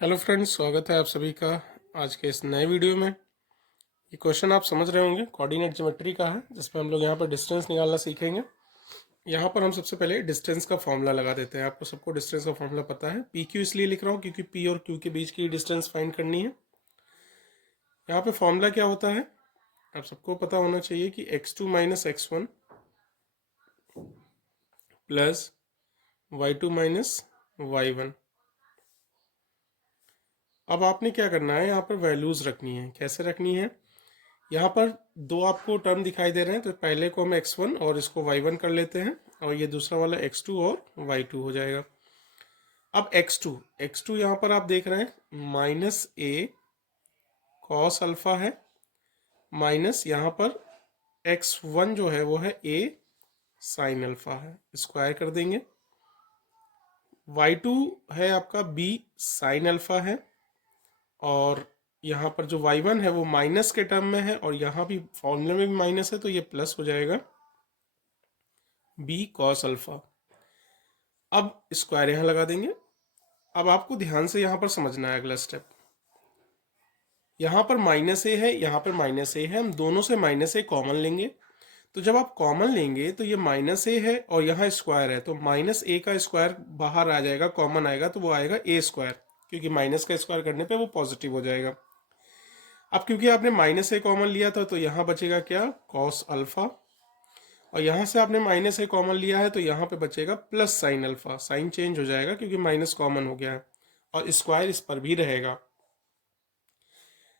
Hello friends, स्वागत है आप सभी का आज के इस नए वीडियो में। ये क्वेश्चन आप समझ रहे होंगे कोऑर्डिनेट ज्योमेट्री का है, जिसमें हम लोग यहाँ पर डिस्टेंस निकालना सीखेंगे। यहाँ पर हम सबसे पहले डिस्टेंस का फॉर्मूला लगा देते हैं। आपको सबको डिस्टेंस का फॉर्मूला पता है। पी क्यू इसलिए लिख रहा हूँ क्योंकि पी और क्यू के बीच की डिस्टेंस फाइंड करनी है। यहाँ पे फॉर्मूला क्या होता है आप सबको पता होना चाहिए कि x2 minus x1 plus y2 minus y1। अब आपने क्या करना है, यहाँ पर वैल्यूज रखनी है। कैसे रखनी है, यहाँ पर दो आपको टर्म दिखाई दे रहे हैं, तो पहले को हम x1 और इसको y1 कर लेते हैं, और ये दूसरा वाला x2 और y2 हो जाएगा। अब x2 यहाँ पर आप देख रहे हैं माइनस a कॉस अल्फा है, माइनस यहाँ पर x1 जो है वो है a साइन अल्फा है, स्क्वायर कर देंगे। y2 है आपका b साइन अल्फा है, और यहाँ पर जो y1 है वो माइनस के टर्म में है, और यहाँ भी फॉर्मूले में भी माइनस है, तो ये प्लस हो जाएगा b cos अल्फा। अब स्क्वायर यहाँ लगा देंगे। अब आपको ध्यान से यहाँ पर समझना है अगला स्टेप। यहाँ पर माइनस ए है, यहाँ पर माइनस ए है, हम दोनों से माइनस ए कॉमन लेंगे। तो जब आप कॉमन लेंगे तो ये माइनस ए है और यहाँ स्क्वायर है, तो माइनस ए का स्क्वायर बाहर आ जाएगा, कॉमन आएगा, तो वो आएगा ए स्क्वायर, क्योंकि माइनस का स्क्वायर करने पे वो पॉजिटिव हो जाएगा। अब क्योंकि आपने माइनस ए कॉमन लिया था, तो यहाँ बचेगा क्या, कॉस अल्फा, और यहाँ से आपने माइनस ए कॉमन लिया है, तो यहाँ पे बचेगा plus sign alpha. Sign change हो जाएगा क्योंकि माइनस कॉमन हो गया है, और स्क्वायर इस पर भी रहेगा।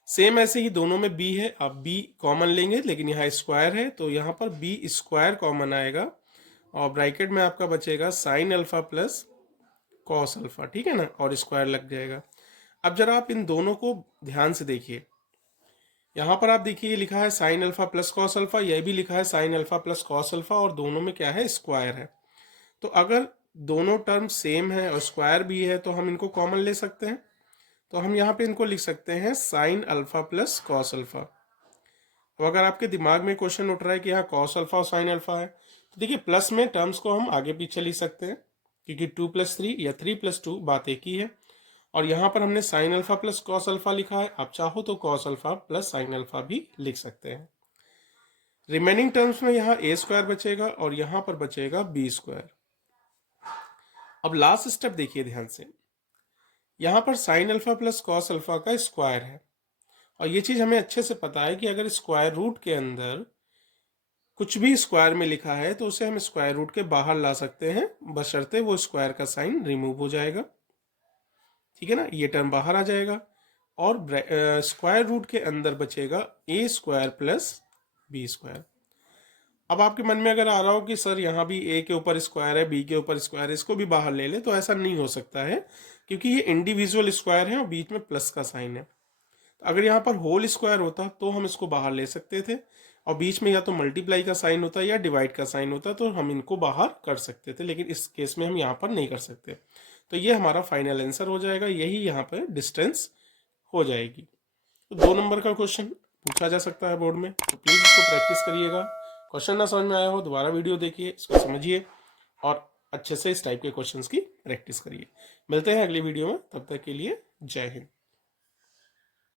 सेम ऐसे ही दोनों में b है, अब b कॉमन लेंगे, लेकिन यहाँ स्क्वायर है, तो यहाँ पर b स्क्वायर कॉमन आएगा, और ब्रैकेट में आपका बचेगा sine alpha plus cos alpha, ठीक है ना, और स्क्वायर लग जाएगा। अब जरा आप इन दोनों को ध्यान से देखिए। यहाँ पर आप देखिए ये लिखा है sine alpha plus cos alpha, यह भी लिखा है sine alpha plus cos alpha, और दोनों में क्या है, स्क्वायर है। तो अगर दोनों टर्म सेम है और स्क्वायर भी है, तो हम इनको कॉमन ले सकते हैं। तो हम यहाँ पे इनको लिख सकते हैं sine alpha plus cos alpha. अब अगर आपके दिमाग में क्वेश्चन उठ रहा है कि यहाँ कॉस अल्फा और साइन अल्फा है, तो देखिए प्लस में टर्म्स को हम आगे पीछे लिख सकते हैं, क्योंकि 2+3 या 3+2 बात एक ही है। और यहाँ पर हमने sine alpha plus cos alpha लिखा है, आप चाहो तो cos alpha plus sign alpha भी लिख सकते हैं। रिमेनिंग टर्म्स में यहाँ ए स्क्वायर बचेगा और यहाँ पर बचेगा बी स्क्वायर। अब लास्ट स्टेप देखिए ध्यान से। यहाँ पर sine alpha plus cos alpha का स्क्वायर है, और ये चीज हमें अच्छे से पता है कि अगर स्क्वायर रूट के अंदर कुछ भी स्क्वायर में लिखा है, तो उसे हम स्क्वायर रूट के बाहर ला सकते हैं, बशर्ते वो स्क्वायर का साइन रिमूव हो जाएगा, ठीक है ना, ये टर्म बाहर आ जाएगा, और स्क्वायर रूट के अंदर बचेगा ए स्क्वायर प्लस बी स्क्वायर। अब आपके मन में अगर आ रहा हो कि सर यहाँ भी ए के ऊपर स्क्वायर है, बी के ऊपर स्क्वायर है, इसको भी बाहर ले ले, तो ऐसा नहीं हो सकता है, क्योंकि ये इंडिविजुअल स्क्वायर है और बीच में प्लस का साइन है। तो अगर यहाँ पर होल स्क्वायर होता तो हम इसको बाहर ले सकते थे, और बीच में या तो मल्टीप्लाई का साइन होता या डिवाइड का साइन होता, तो हम इनको बाहर कर सकते थे, लेकिन इस केस में हम यहाँ पर नहीं कर सकते। तो ये हमारा फाइनल आंसर हो जाएगा, यही यहाँ पर डिस्टेंस हो जाएगी। तो 2 नंबर का क्वेश्चन पूछा जा सकता है बोर्ड में, तो प्लीज़ इसको प्रैक्टिस करिएगा। क्वेश्चन ना समझ में आया हो, दोबारा वीडियो देखिए, इसको समझिए, और अच्छे से इस टाइप के क्वेश्चंस की प्रैक्टिस करिए। मिलते हैं अगली वीडियो में, तब तक के लिए जय हिंद।